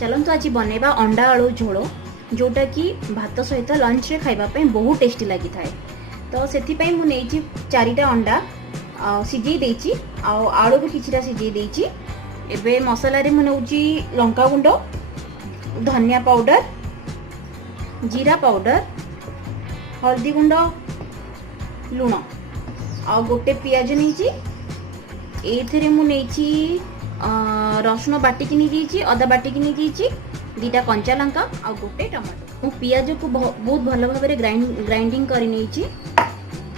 चलतु आज बनैबा अंडा आलू झोल जोटा कि भात सहित लंच रे खाइबा पे बहुत टेस्टी लगी थाए। तो से मुझे 4टा अंडा सिझे देची आलू भी किछिटा सिझे देची। एबे मसला रे मुझे लंका गुंड, धनिया पाउडर, जीरा पाउडर, हल्दी गुंड, लुण आ गोटे पियाज नहीं एथिरे मु नेछि रसुण बाटिकी नहीं अदा बाटिकी नहीं 2टा कंचा लंका आ गोटे टमाटो। पियाज को बहुत भल भाव ग्राइंडिंग कर नहीं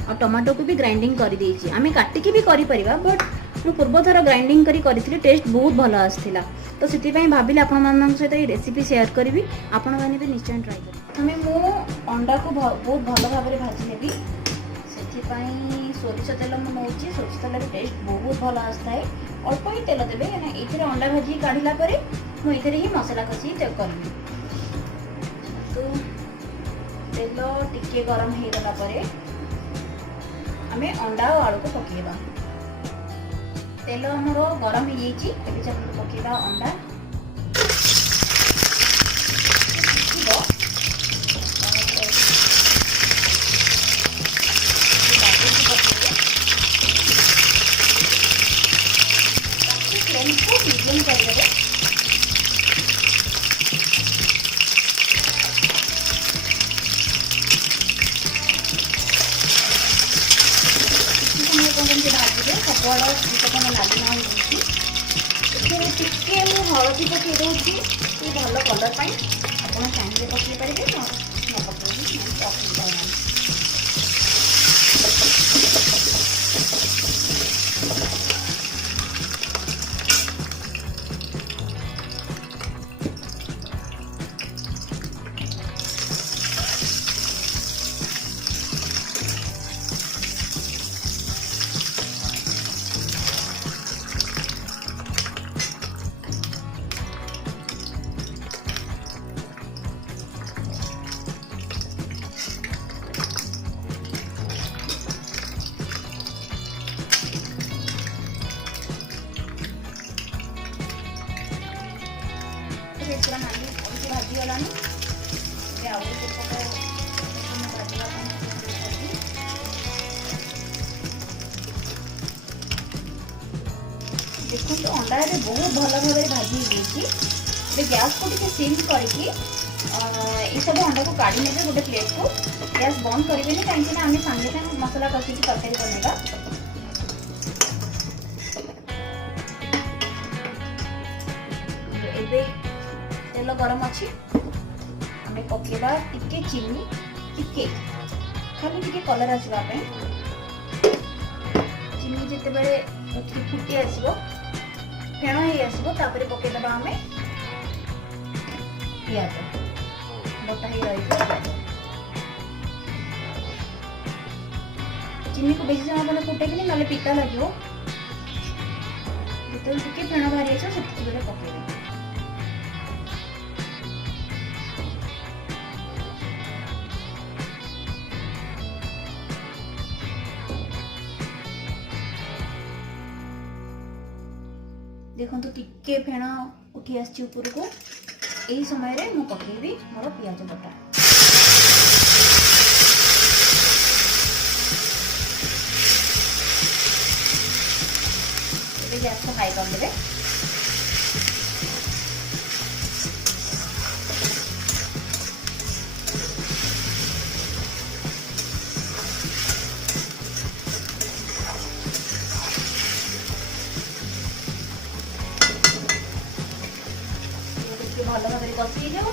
और टमाटो को भी ग्राइंडिंग कर देछि। आमे काटिकी भी करि परिबा बट मु पूर्व थर ग्राइंडिंग करी करथिले टेस्ट बहुत भल आस्थिला। तो सेति पई भाबिले आपण मानन सहित ए रेसिपी शेयर करबी, आपण माने भी निश्चय ट्राई कर। तमे मु अंडा को बहुत भल भाव रे भाजी लेबी। सेति पई सोरिष तेल मु नउची। सोरिष तेल रे टेस्ट बहुत भल आस्ताय। अल्प ही तेल देबे ना एथिरे अंडा भाजी काढिला परे मु एथिरे ही मसाला कसी ते करबी। तो तेल टिके गरम हे गला परे आमे अंडा और आलू को पकेबा। तेल हमरो गरम हो जाइए। एबे चल पकेबा अंडा। फ्लेम को मीडियम कर देबे। सबुआड़ शीतपन लगना टिके मु हलदी पकई दूसरी भल कलर पाई। आप चाहिए पकई पारे न पकई असुविधा ना। पूरा नाली भाजी गलानी। देखो तो अंडा रे बहुत भल भाव भाजी हो गैस को टिके सिम करके ये सब अंडा को काढ़ी ने गोटे प्लेट को गैस बंद करेंगे कहीं आम सांगे सांगे मसला कसिकी तरकारी बनेगा। एबे तेल गरम अच्छी आम पकेबा टिके चीनी टिके खाली टिके कलर आसवा चीनी जिते बड़े फुटी आसो फेण ही आसो तापर पकेदबा आम पियाज बटा ही रही पियाज। चीनी को बेसी समय अपने फुटेबी ना पिता लगे। जो टिके फेण बाहरी आस से पकेबे। देखो तो टिके फेण उठी आसी ऊपर को यही समय रे मु पकेबी मोर पियाज बटा। गैस को हाई कर देबे। भल भाव कषि जाओ।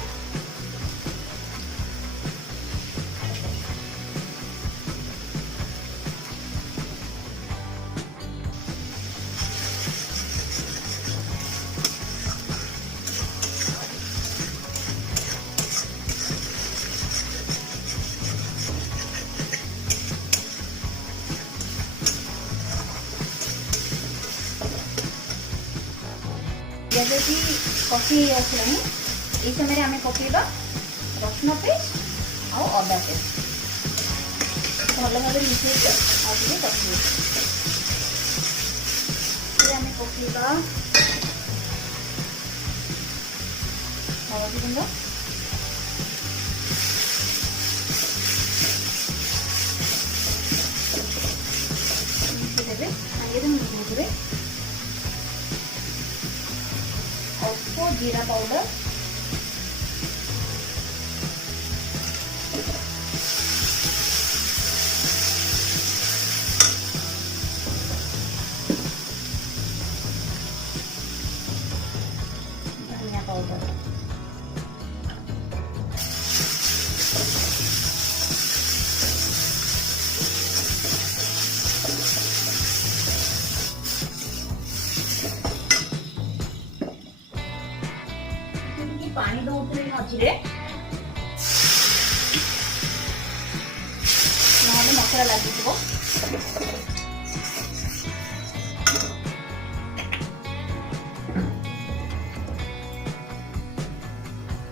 पियाज भी कषि आसला ये समय आम पकेबा रसुण पेस्ट और अदा पेस्ट भल भाव मिसेक आगे कषि आम पकेबा हलदी गुंड मिसेदेवे सागे दूधे अल्प जीरा पाउडर धनिया पाउडर पानी दौरे मझे मसला लगे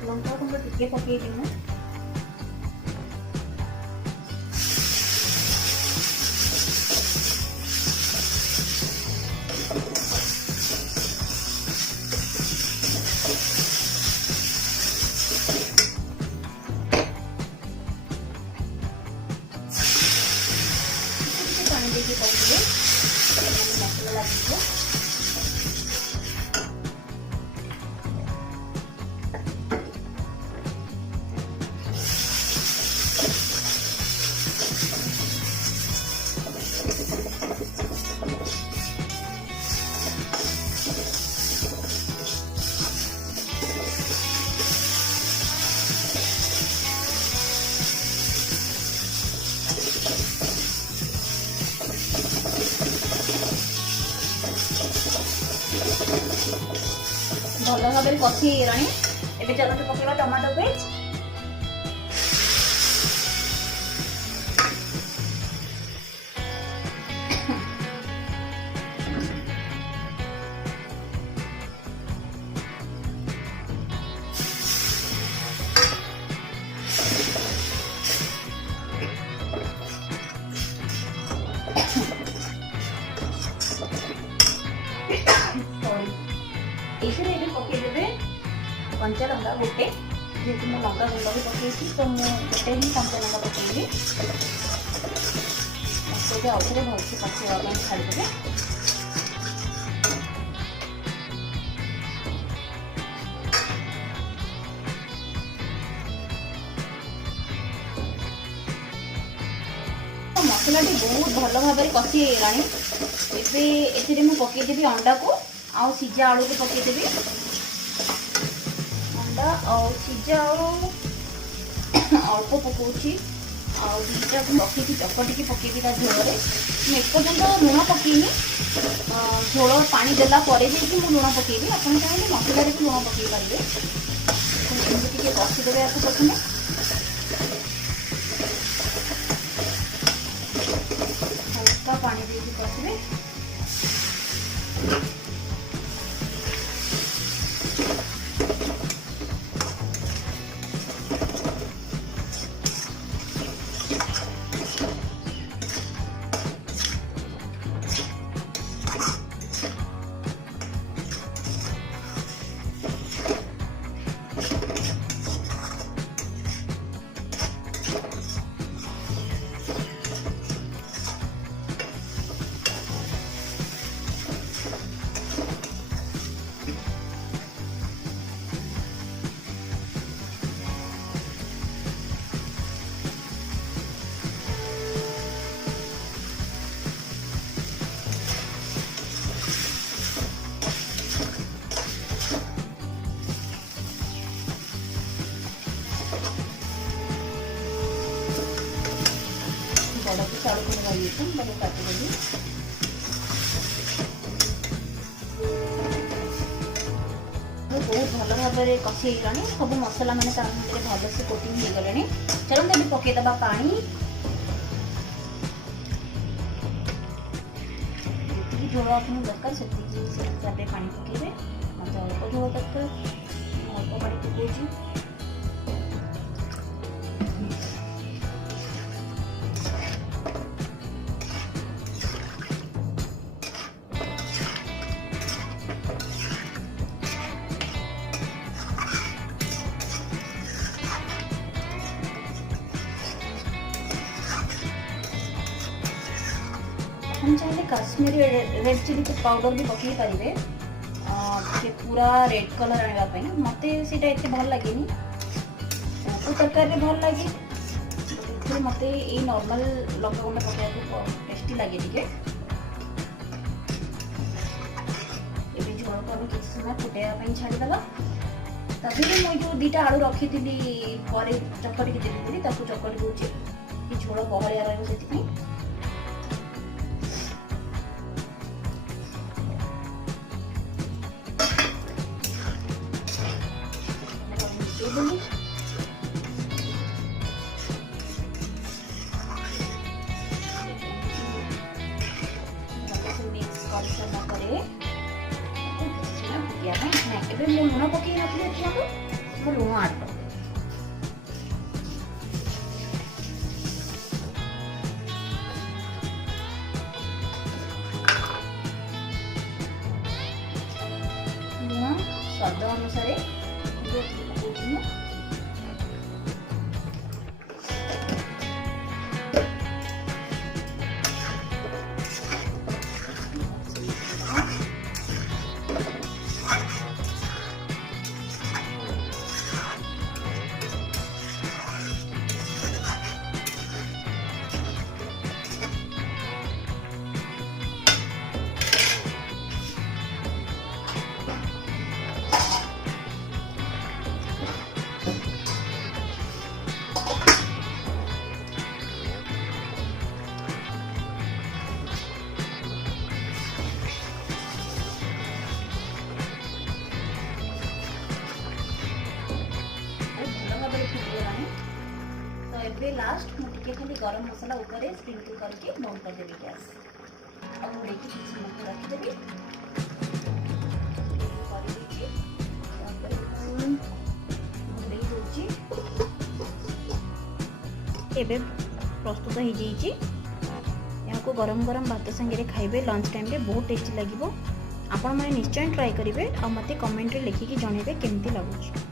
लंका गुंड टिके पकई देमु मसला लगे भल भाव कषि एबे चलते पकेबा टमाटो पेस्ट पकईदे कंचा लंका गोटे जेहतु मैं लंका गुंड भी पकई तो मुझे गोटे ही कंचा लंका पकईबी मसला आउे भलसे कषापी छाड़ीदे मसला बहुत भल भाव कषिगला एबे पकईदेवी अंडा को आउ सिझा आलू को पकईदेवी अंडा और सिझा आलू अल्प पकाउची दुईटा रखी चकटिकी पकईबी ता झोल एपर्तंत लुण पकईनी झोल पानी देला परे मुझे लुण पकईबी आप चाहिए मसला भी लुण पकई पारे टे कषिदेवे या प्रथम हल्का पानी दे कषिबे बड़ा की चालू करने वाली है बड़े काटेगी बहुत भल भाव में कषिगला सब मसला मैंने भलसे कोटिंग हो गले चलते अभी पकईदबा पानी जी झोल आप दरकार से पानी पकईबे मत अल्प झोल दरकार अल्प पानी पकाउची हम चाहिए काश्मीरी रेड चिली पाउडर भी पकई पारे पूरा रेड कलर आने मत से भल लगे तरकारी भल लगे मत ये नॉर्मल लंका गुंड पकड़ा टेस्टी लगे टे झोल को किसी समय फुटाइवाई छाड़ीदेला मुझे जो दुटा आलू रखी चकटी देवी चकटी दूसरी झोल बहलिया रही लुण पकई नी लुण आड कर लुण स्वाद अनुसार लास्ट मुझे खाली गरम मसला ऊपर स्प्रिंकल करके बंद करदेवी गैस और घोड़े रखीदेवी प्रस्तुत हो जाइए गरम गरम भात संगे खाइबे लंच टाइम रे बहुत टेस्टी लगे आपण मैंने निश्चय ट्राई करेंगे और मत कमेंट लिखिकी जनइबे केमती लगुच।